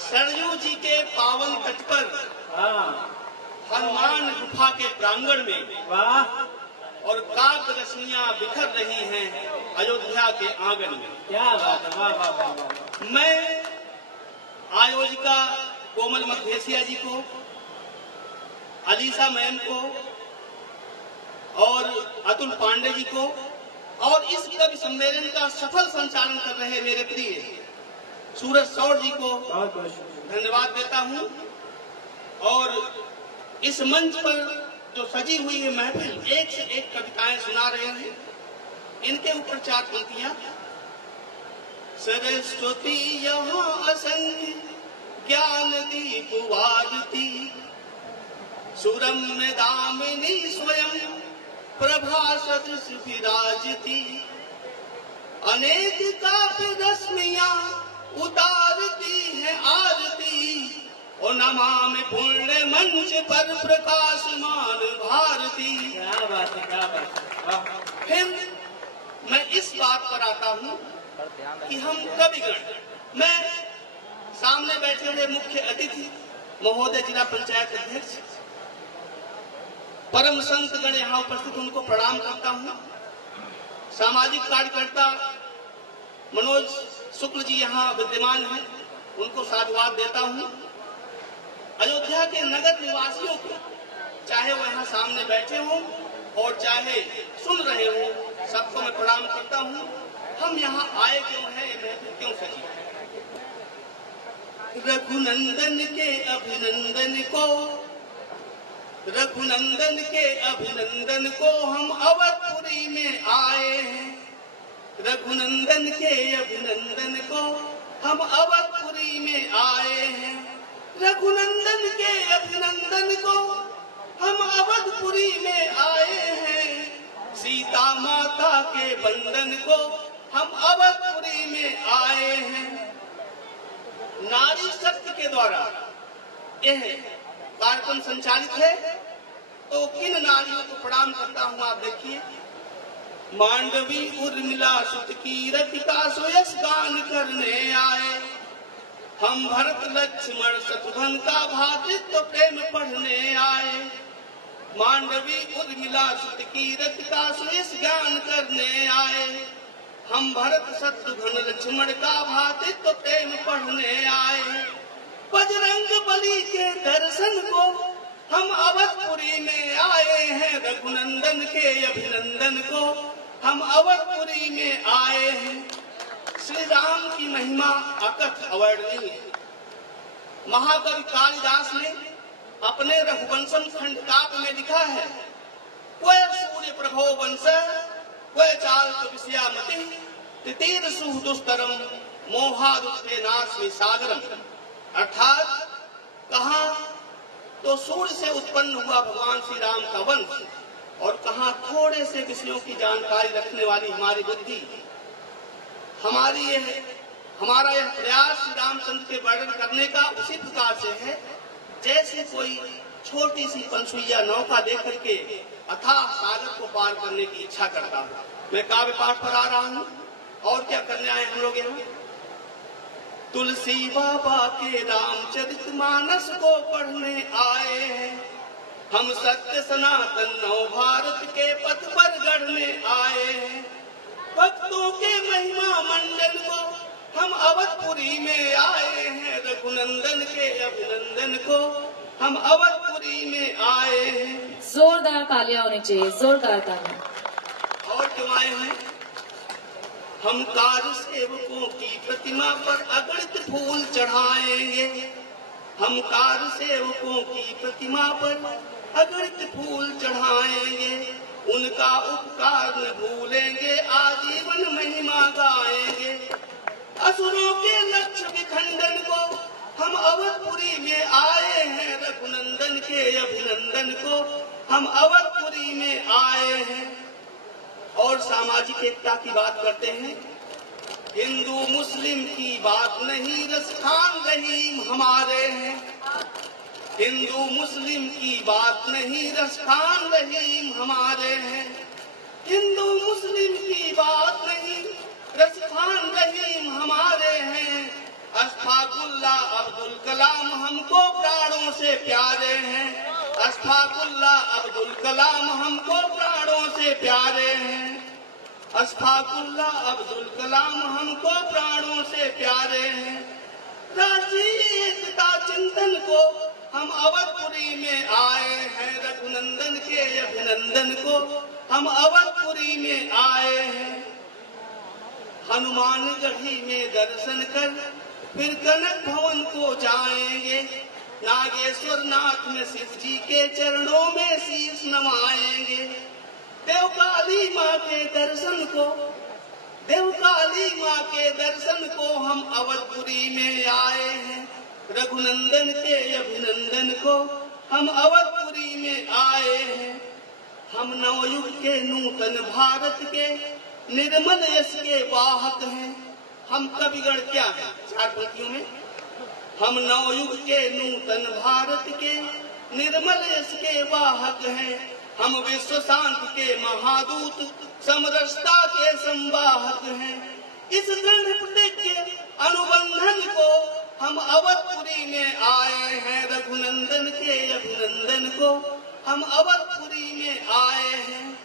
सरयू जी के पावन तट पर हनुमान गुफा के प्रांगण में और काव्य रश्मियां बिखर रही हैं अयोध्या के आंगन में। क्या बात है, वाह वाह वाह वाह। मैं आयोजिका कोमल मधेसिया जी को, अलीसा मैम को और अतुल पांडे जी को और इस कवि सम्मेलन का सफल संचालन कर रहे मेरे प्रिय सूरज सौर जी को धन्यवाद देता हूं। और इस मंच पर जो सजी हुई है महफिल एक से एक कविताएं सुना रहे हैं, इनके ऊपर 4 पंक्तियां। सरस्वती यहाँ असंख्य ज्ञान दीप वारती, सुरम्य दामिनी स्वयं प्रभा सदृश विराजती, अनेक काव्य रश्मियां उतारती है आरती, और नमामि पुण्य मंच पर प्रकाशमान भारती। क्या बात है, क्या बात है। फिर मैं इस बात पर आता हूँ कि हम कविगण, मैं सामने बैठे हुए मुख्य अतिथि महोदय जिला पंचायत अध्यक्ष परम संत गण यहाँ उपस्थित, उनको प्रणाम करता हूँ। सामाजिक कार्यकर्ता मनोज शुक्ल जी यहाँ विद्यमान हैं, उनको साधुवाद देता हूँ। अयोध्या के नगर निवासियों को, चाहे वो यहाँ सामने बैठे हों और चाहे सुन रहे हों, सबको मैं प्रणाम करता हूँ। हम यहाँ आए क्यों हैं, ये महफिल क्यों सजी? रघुनंदन के अभिनंदन को, रघुनंदन के अभिनंदन को हम अवधपुरी में आए हैं। रघुनंदन के अभिनंदन को हम अवधपुरी में आए हैं। रघुनंदन के अभिनंदन को हम अवधपुरी में आए हैं। सीता माता के बंधन को हम अवधपुरी में आए हैं। नारी शक्ति के द्वारा यह कार्यक्रम संचालित है, तो किन नारियों को प्रणाम करता हूँ आप देखिए। मांडवी उर्मिला सुत की रतिका सुयश गान करने आए, हम भरत लक्ष्मण शत्रुघ्न का भ्रातृत्व प्रेम पढ़ने आए। मांडवी उर्मिला सुत की रतिका सुयश गान करने आए, हम भरत शत्रुघ्न लक्ष्मण का भ्रातृत्व प्रेम पढ़ने आए। बजरंग बली के दर्शन को हम अवधपुरी में आए हैं। रघुनंदन के अभिनंदन को हम अवधपुरी में आए हैं। श्री राम की महिमा अकथ अवर्णनीय है। महाकवि कालिदास ने अपने रघुवंशम खंड काव्य में लिखा है, क्वै सूर्य प्रभो वंश क्वै चाल्क विषयामति, तितीर सुह दुस्तरम मोहादुस्ते नास्मि सागरम। अर्थात कहा तो सूर्य से उत्पन्न हुआ भगवान श्री राम का वंश, और कहा थोड़े से विषयों की जानकारी रखने वाली हमारी बुद्धि। हमारा यह प्रयास श्री रामचंद्र के वर्णन करने का उसी प्रकार से है जैसे कोई छोटी सी पंसुइया नौका देकर के अथाह सागर को पार करने की इच्छा करता हूँ। मैं काव्य पाठ पर आ रहा हूँ, और क्या करने आए हम लोग यहाँ। तुलसी बाबा के रामचरितमानस को पढ़ने आए हैं, हम सत्य सनातन नव भारत के पथ पर गढ़ने आए हैं। भक्तों के महिमा मंडल को हम अवधपुरी में आए हैं। रघुनंदन के अभिनंदन को हम अवधपुरी में आए हैं। जोरदार तालियां होनी चाहिए, जोरदार तालियां। और क्यों आए हैं? हम कार्य सेवकों की प्रतिमा पर अगणित फूल चढ़ाएंगे। हम कार्य सेवकों की प्रतिमा पर अगणित फूल चढ़ाएंगे। उनका उपकार न भूलेंगे, आजीवन महिमा गाएंगे। असुरों के लक्ष्य विखंडन को हम अवधपुरी में आए हैं। रघुनंदन के अभिनंदन को हम अवधपुरी में आए हैं। और सामाजिक एकता की बात करते हैं। हिंदू मुस्लिम की बात नहीं, रसखान रहीम हमारे हैं। हिंदू मुस्लिम की बात नहीं, रसखान रहीम हमारे हैं। हिंदू मुस्लिम की बात नहीं, रसखान रहीम हमारे हैं। अष्टाग कलाम हमको प्राणों से प्यारे हैं। अशफाकुल्लाह अब्दुल कलाम हमको प्राणों से प्यारे हैं। अशफाकुल्लाह अब्दुल कलाम हमको प्राणों से प्यारे हैं। राष्ट्रीय एकता चिंतन को हम अवधपुरी में आए हैं। रघुनंदन के अभिनंदन को हम अवधपुरी में आए हैं। हनुमानगढ़ी में दर्शन कर फिर कनक भवन को जाएंगे। नागेश्वर नाथ में शिव जी के चरणों में शीश नवाएंगे। देवकाली माँ के दर्शन को हम अवधपुरी में आए हैं। रघुनंदन के अभिनंदन को हम अवधपुरी में आए हैं। हम नवयुग के नूतन भारत के निर्मल यश के वाहक हैं। हम कविगण क्या है 4 पंक्तियों में। हम नवयुग के नूतन भारत के निर्मल यश के वाहक हैं। हम विश्व शांति के महादूत समरसता के संवाहक हैं। इस दृढ़ प्रतिज्ञ अनुबंधन को हम अवधपुरी में आए हैं। रघुनंदन के अभिनंदन को हम अवधपुरी में आए हैं।